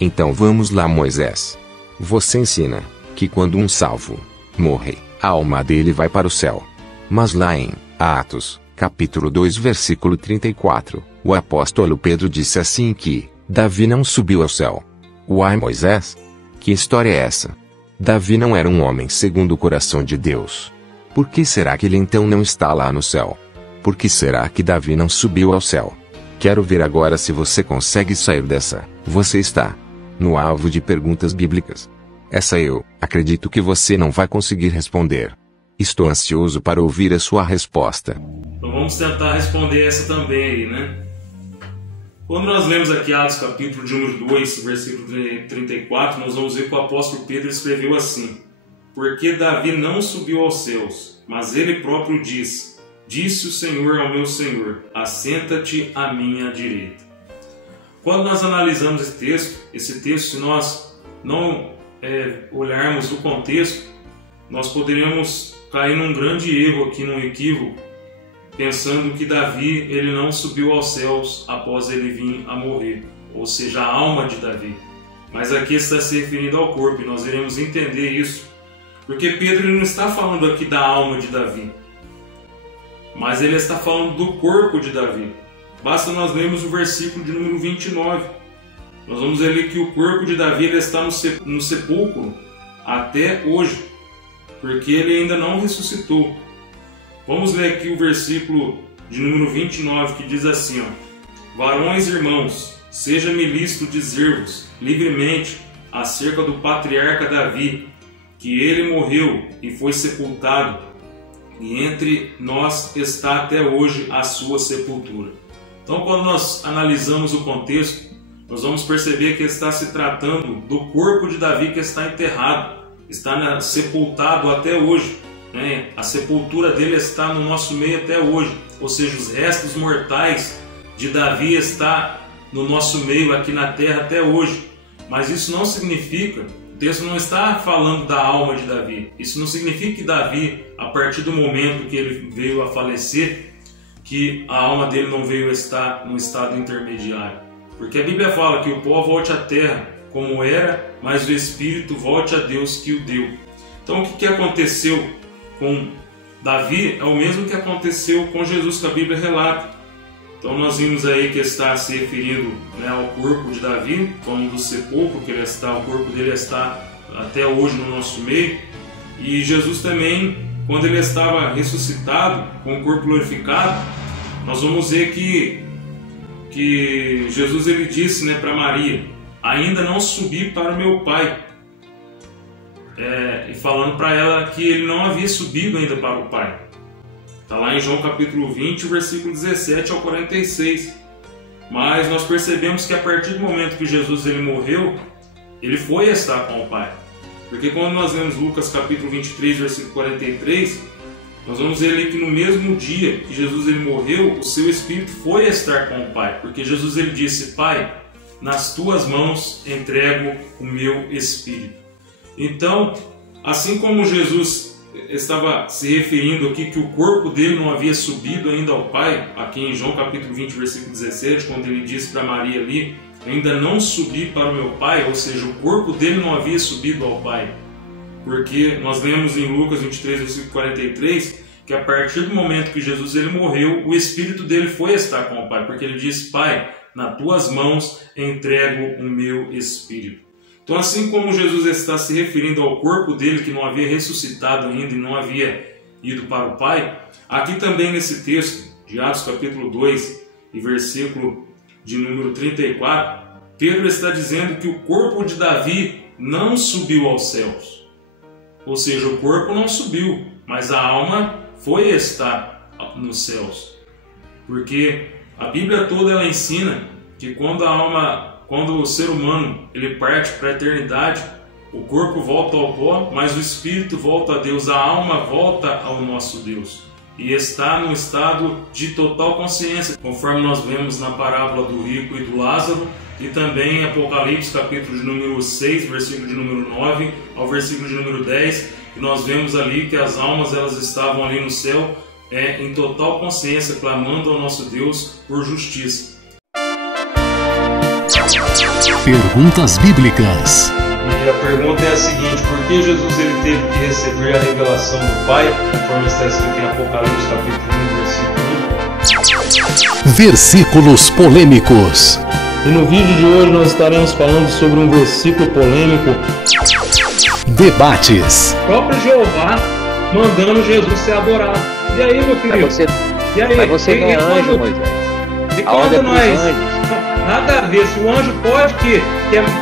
Então vamos lá, Moisés. Você ensina que quando um salvo morre, a alma dele vai para o céu. Mas lá em Atos, capítulo 2, versículo 34, o apóstolo Pedro disse assim que Davi não subiu ao céu. Uai, Moisés? Que história é essa? Davi não era um homem segundo o coração de Deus. Por que será que ele então não está lá no céu? Por que será que Davi não subiu ao céu? Quero ver agora se você consegue sair dessa. Você está no alvo de perguntas bíblicas. Essa eu acredito que você não vai conseguir responder. Estou ansioso para ouvir a sua resposta. Então vamos tentar responder essa também aí, né? Quando nós lemos aqui Atos capítulo de número 2, versículo 34, nós vamos ver que o apóstolo Pedro escreveu assim: porque Davi não subiu aos céus, mas ele próprio disse o Senhor ao meu Senhor, assenta-te à minha direita. Quando nós analisamos esse texto, se nós não olharmos o contexto, nós poderíamos cair num grande erro aqui, num equívoco, pensando que Davi ele não subiu aos céus após ele vir a morrer, ou seja, a alma de Davi. Mas aqui está se referindo ao corpo, e nós iremos entender isso, porque Pedro ele não está falando aqui da alma de Davi, mas ele está falando do corpo de Davi. Basta nós lermos o versículo de número 29. Nós vamos ver que o corpo de Davi ele está no sepulcro até hoje, porque ele ainda não ressuscitou. Vamos ler aqui o versículo de número 29, que diz assim, varões irmãos, seja-me lícito dizer-vos livremente acerca do patriarca Davi, que ele morreu e foi sepultado, e entre nós está até hoje a sua sepultura. Então, quando nós analisamos o contexto, nós vamos perceber que está se tratando do corpo de Davi que está enterrado, está sepultado até hoje. A sepultura dele está no nosso meio até hoje, ou seja, os restos mortais de Davi está no nosso meio aqui na terra até hoje. Mas isso não significa, o texto não está falando da alma de Davi, isso não significa que Davi, a partir do momento que ele veio a falecer, que a alma dele não veio a estar no estado intermediário. Porque a Bíblia fala que o pó volte à terra como era, mas o espírito volte a Deus que o deu. Então o que aconteceu com Davi é o mesmo que aconteceu com Jesus, que a Bíblia relata. Então nós vimos aí que está se referindo ao corpo de Davi, falando do sepulcro, que ele está, o corpo dele está até hoje no nosso meio. E Jesus também, quando ele estava ressuscitado, com o corpo glorificado, nós vamos ver que Jesus ele disse para Maria, ainda não subi para o meu Pai. E falando para ela que ele não havia subido ainda para o Pai. Está lá em João capítulo 20, versículo 17 ao 46. Mas nós percebemos que a partir do momento que Jesus ele morreu, ele foi estar com o Pai. Porque quando nós lemos Lucas capítulo 23, versículo 43, nós vamos ver ali que no mesmo dia que Jesus ele morreu, o seu Espírito foi estar com o Pai. Porque Jesus ele disse, Pai, nas tuas mãos entrego o meu Espírito. Então, assim como Jesus estava se referindo aqui que o corpo dele não havia subido ainda ao Pai, aqui em João capítulo 20, versículo 17, quando ele disse para Maria ali, ainda não subi para o meu Pai, ou seja, o corpo dele não havia subido ao Pai. Porque nós lemos em Lucas 23, versículo 43, que a partir do momento que Jesus ele morreu, o Espírito dele foi estar com o Pai, porque ele disse, Pai, nas tuas mãos entrego o meu Espírito. Então, assim como Jesus está se referindo ao corpo dele que não havia ressuscitado ainda e não havia ido para o Pai, aqui também nesse texto de Atos capítulo 2 e versículo de número 34, Pedro está dizendo que o corpo de Davi não subiu aos céus. Ou seja, o corpo não subiu, mas a alma foi estar nos céus. Porque a Bíblia toda ela ensina que quando o ser humano ele parte para a eternidade, o corpo volta ao pó, mas o espírito volta a Deus, a alma volta ao nosso Deus. E está no estado de total consciência, conforme nós vemos na parábola do rico e do Lázaro, e também em Apocalipse, capítulo de número 6, versículo de número 9 ao versículo de número 10, que nós vemos ali que as almas elas estavam ali no céu em total consciência, clamando ao nosso Deus por justiça. Perguntas bíblicas. E a pergunta é a seguinte: por que Jesus ele teve que receber a revelação do Pai, conforme está escrito em Apocalipse capítulo 1, versículo 1? Versículos polêmicos. E no vídeo de hoje nós estaremos falando sobre um versículo polêmico. Debates. O próprio Jeová mandando Jesus ser adorado. E aí, meu filho? Mas você não é anjo, Moisés. E quando nós... Nada a ver. Se o anjo pode, que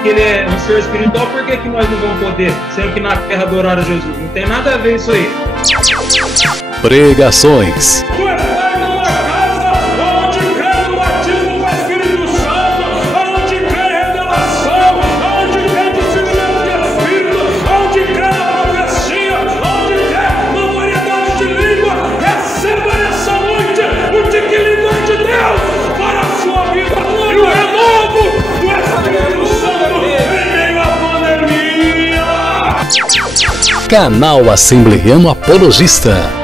ele é um ser espiritual, por que nós não vamos poder? Sendo que na terra adoraram Jesus. Não tem nada a ver isso aí. Pregações. Canal Assembleiano Apologista.